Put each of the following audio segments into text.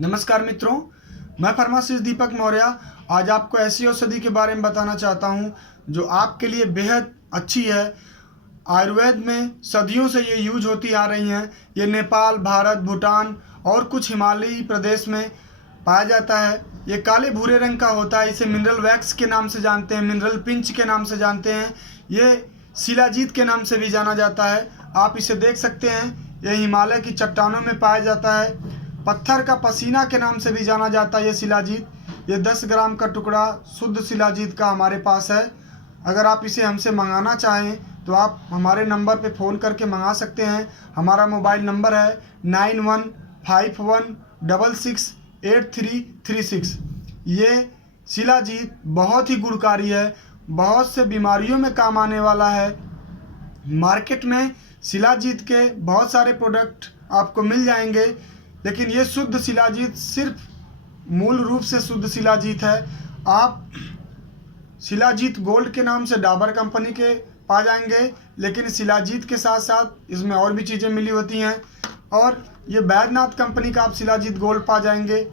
नमस्कार मित्रों, मैं फार्मासिस्ट दीपक मौर्य आज आपको ऐसी औषधि के बारे में बताना चाहता हूं जो आपके लिए बेहद अच्छी है। आयुर्वेद में सदियों से ये यूज होती आ रही हैं। ये नेपाल, भारत, भूटान और कुछ हिमालयी प्रदेश में पाया जाता है। ये काले भूरे रंग का होता है। इसे मिनरल वैक्स के नाम से जानते हैं, मिनरल पिंच के नाम से जानते हैं। ये शिलाजीत के नाम से भी जाना जाता है। आप इसे देख सकते हैं, ये हिमालय की चट्टानों में पाया जाता है। पत्थर का पसीना के नाम से भी जाना जाता है ये शिलाजीत। ये 10 ग्राम का टुकड़ा शुद्ध शिलाजीत का हमारे पास है। अगर आप इसे हमसे मंगाना चाहें तो आप हमारे नंबर पे फ़ोन करके मंगा सकते हैं। हमारा मोबाइल नंबर है 9151668336। ये शिलाजीत बहुत ही गुणकारी है, बहुत से बीमारियों में काम आने वाला है। मार्केट में शिलाजीत के बहुत सारे प्रोडक्ट आपको मिल जाएंगे, लेकिन ये शुद्ध शिलाजीत सिर्फ मूल रूप से शुद्ध शिलाजीत है। आप शिलाजीत गोल्ड के नाम से डाबर कंपनी के पा जाएंगे, लेकिन शिलाजीत के साथ साथ इसमें और भी चीज़ें मिली होती हैं। और ये बैद्यनाथ कंपनी का आप शिलाजीत गोल्ड पा जाएंगे।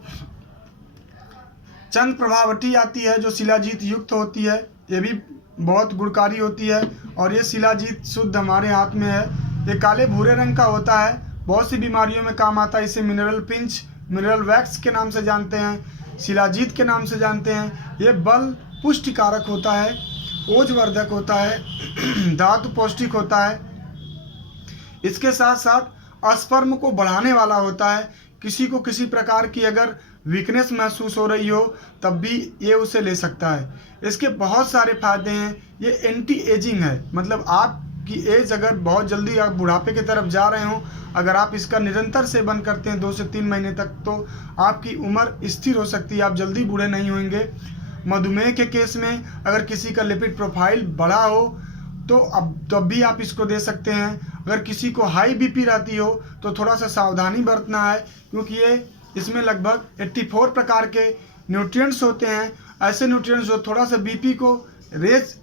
चंद प्रभावटी आती है जो शिलाजीत युक्त होती है, ये भी बहुत गुणकारी होती है। और ये शिलाजीत शुद्ध हमारे हाथ में है। ये काले भूरे रंग का होता है, बहुत सी बीमारियों में काम आता है। इसे मिनरल पिंच, मिनरल वैक्स के नाम से जानते हैं, शिलाजीत के नाम से जानते हैं। ये बल पुष्टिकारक होता है, ओजवर्धक होता है, धातु पौष्टिक होता है। इसके साथ साथ स्पर्म को बढ़ाने वाला होता है। किसी को किसी प्रकार की अगर वीकनेस महसूस हो रही हो तब भी ये उसे ले सकता है। इसके बहुत सारे फायदे हैं। ये एंटी एजिंग है, मतलब आपकी एज अगर बहुत जल्दी आप बुढ़ापे की तरफ जा रहे हो, अगर आप इसका निरंतर सेवन करते हैं 2 से 3 महीने तक, तो आपकी उम्र स्थिर हो सकती है, आप जल्दी बूढ़े नहीं होंगे। मधुमेह के केस में अगर किसी का लिपिड प्रोफाइल बढ़ा हो तो अब तब भी आप इसको दे सकते हैं। अगर किसी को हाई बीपी रहती हो तो थोड़ा सा सावधानी बरतना है, क्योंकि ये इसमें लगभग 84 प्रकार के न्यूट्रिएंट्स होते हैं। ऐसे न्यूट्रिएंट्स जो थोड़ा सा बीपी को रेज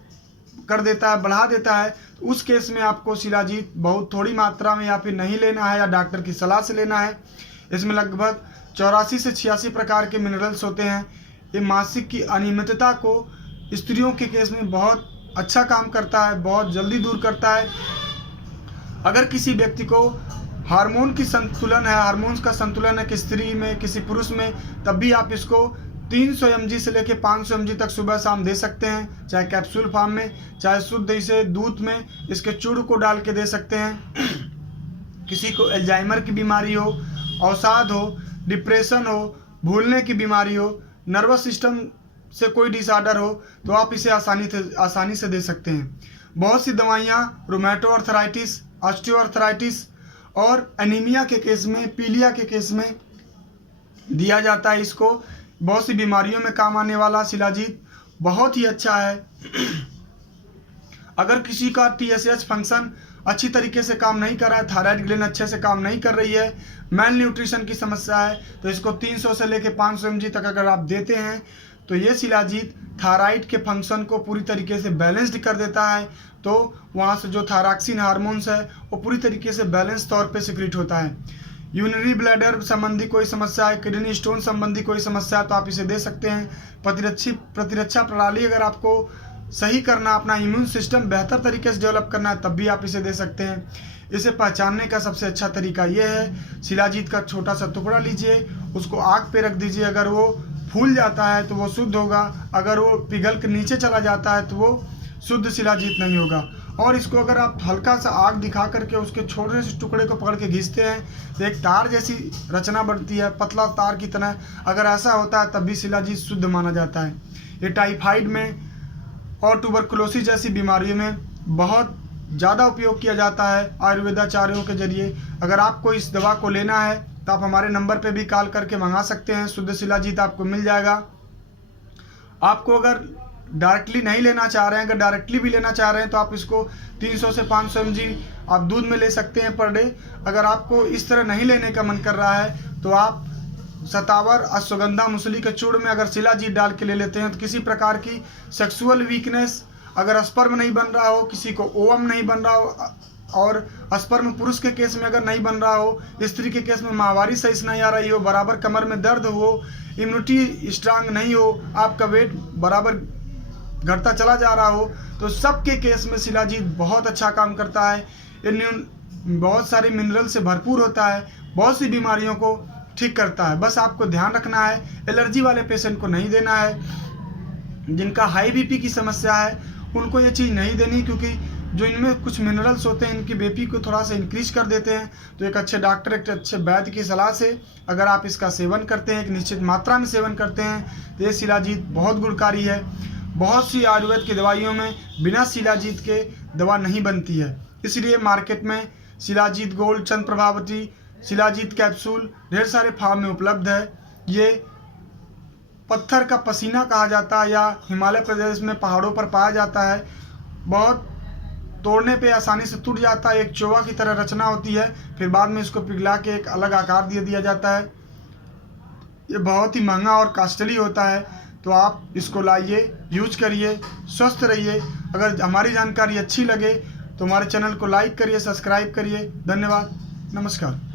कर देता है, बढ़ा देता है। उस केस में आपको शिलाजीत बहुत थोड़ी मात्रा में या फिर नहीं लेना है, या डॉक्टर की सलाह से लेना है। इसमें लगभग 84 से 86 प्रकार के मिनरल्स होते हैं। ये मासिक की अनियमितता को स्त्रियों के केस में बहुत अच्छा काम करता है, बहुत जल्दी दूर करता है। अगर किसी व्यक्ति को हार्मोन की संतुलन है, हार्मोन्स का संतुलन है कि स्त्री में किसी पुरुष में, तब भी आप इसको 300 mg से लेकर 500 mg तक सुबह शाम दे सकते हैं, चाहे कैप्सूल फॉर्म में, चाहे शुद्ध इसे दूध में इसके चूर्ण को डाल के दे सकते हैं। किसी को एल्जाइमर की बीमारी हो, अवसाद हो, डिप्रेशन हो, भूलने की बीमारी हो, नर्वस सिस्टम से कोई डिसऑर्डर हो, तो आप इसे आसानी से दे सकते हैं। बहुत सी दवाइयाँ रोमेटो अर्थराइटिस, ऑस्टियोआर्थराइटिस और एनीमिया के केस में, पीलिया के केस में दिया जाता है। इसको बहुत सी बीमारियों में काम आने वाला शिलाजीत बहुत ही अच्छा है। अगर किसी का TSH फंक्शन अच्छी तरीके से काम नहीं कर रहा है, थायराइड ग्लैंड अच्छे से काम नहीं कर रही है, मेल न्यूट्रिशन की समस्या है, तो इसको 300 से लेकर 500 mg तक अगर आप देते हैं तो ये शिलाजीत थायराइड के फंक्शन को पूरी तरीके से बैलेंस्ड कर देता है। तो वहाँ से जो थायरॉक्सिन हार्मोन्स है वो पूरी तरीके से बैलेंस तौर पे सिक्रीट होता है। यूरिनरी ब्लैडर संबंधी कोई समस्या है, किडनी स्टोन संबंधी कोई समस्या है, तो आप इसे दे सकते हैं। प्रतिरक्षा प्रणाली अगर आपको सही करना, अपना इम्यून सिस्टम बेहतर तरीके से डेवलप करना है, तब भी आप इसे दे सकते हैं। इसे पहचानने का सबसे अच्छा तरीका यह है, शिलाजीत का छोटा सा टुकड़ा लीजिए, उसको आग पे रख दीजिए। अगर वो फूल जाता है तो वो शुद्ध होगा, अगर वो पिघल के नीचे चला जाता है तो वो शुद्ध शिलाजीत नहीं होगा। और इसको अगर आप हल्का सा आग दिखा करके उसके छोटे से टुकड़े को पकड़ के घिसते हैं तो एक तार जैसी रचना बनती है, पतला तार की तरह। अगर ऐसा होता है तब भी शिलाजीत शुद्ध माना जाता है। ये टाइफाइड में और ट्यूबरकुलोसिस जैसी बीमारियों में बहुत ज़्यादा उपयोग किया जाता है आयुर्वेदाचार्यों के जरिए। अगर आपको इस दवा को लेना है तो आप हमारे नंबर पे भी कॉल करके मंगा सकते हैं। शुद्ध शिलाजीत आपको मिल जाएगा। आपको अगर डायरेक्टली नहीं लेना चाह रहे हैं, अगर डायरेक्टली भी लेना चाह रहे हैं तो आप इसको 300 से 500 mg आप दूध में ले सकते हैं पर डे। अगर आपको इस तरह नहीं लेने का मन कर रहा है तो आप सतावर, अश्वगंधा, मूसली के चूर्ण में अगर शिलाजीत डाल के ले लेते हैं तो किसी प्रकार की सेक्सुअल वीकनेस, अगर स्पर्म नहीं बन रहा हो, किसी को ओवम नहीं बन रहा हो, और स्पर्म पुरुष के केस में अगर नहीं बन रहा हो, स्त्री के केस में माहवारी सही से नहीं आ रही हो, बराबर कमर में दर्द हो, इम्यूनिटी स्ट्रांग नहीं हो, आपका वेट बराबर घटता चला जा रहा हो, तो सबके केस में शिलाजीत बहुत अच्छा काम करता है। बहुत सारे मिनरल से भरपूर होता है, बहुत सी बीमारियों को ठीक करता है। बस आपको ध्यान रखना है, एलर्जी वाले पेशेंट को नहीं देना है। जिनका हाई बीपी की समस्या है उनको ये चीज़ नहीं देनी, क्योंकि जो इनमें कुछ मिनरल्स होते हैं इनकी बीपी को थोड़ा सा इंक्रीज कर देते हैं। तो एक अच्छे डॉक्टर, एक अच्छे वैद्य की सलाह से अगर आप इसका सेवन करते हैं, एक निश्चित मात्रा में सेवन करते हैं, तो ये शिलाजीत बहुत गुणकारी है। बहुत सी आयुर्वेद की दवाइयों में बिना शिलाजीत के दवा नहीं बनती है, इसलिए मार्केट में शिलाजीत गोल्ड, चंद्र प्रभावती, शिलाजीत कैप्सूल ढेर सारे फार्म में उपलब्ध है। ये पत्थर का पसीना कहा जाता है या हिमालय प्रदेश में पहाड़ों पर पाया जाता है। बहुत तोड़ने पे आसानी से टूट जाता है, एक चोवा की तरह रचना होती है, फिर बाद में इसको पिघला के एक अलग आकार दे दिया जाता है। ये बहुत ही महंगा और कॉस्टली होता है, तो आप इसको लाइए, यूज करिए, स्वस्थ रहिए। अगर हमारी जानकारी अच्छी लगे तो हमारे चैनल को लाइक करिए, सब्सक्राइब करिए। धन्यवाद, नमस्कार।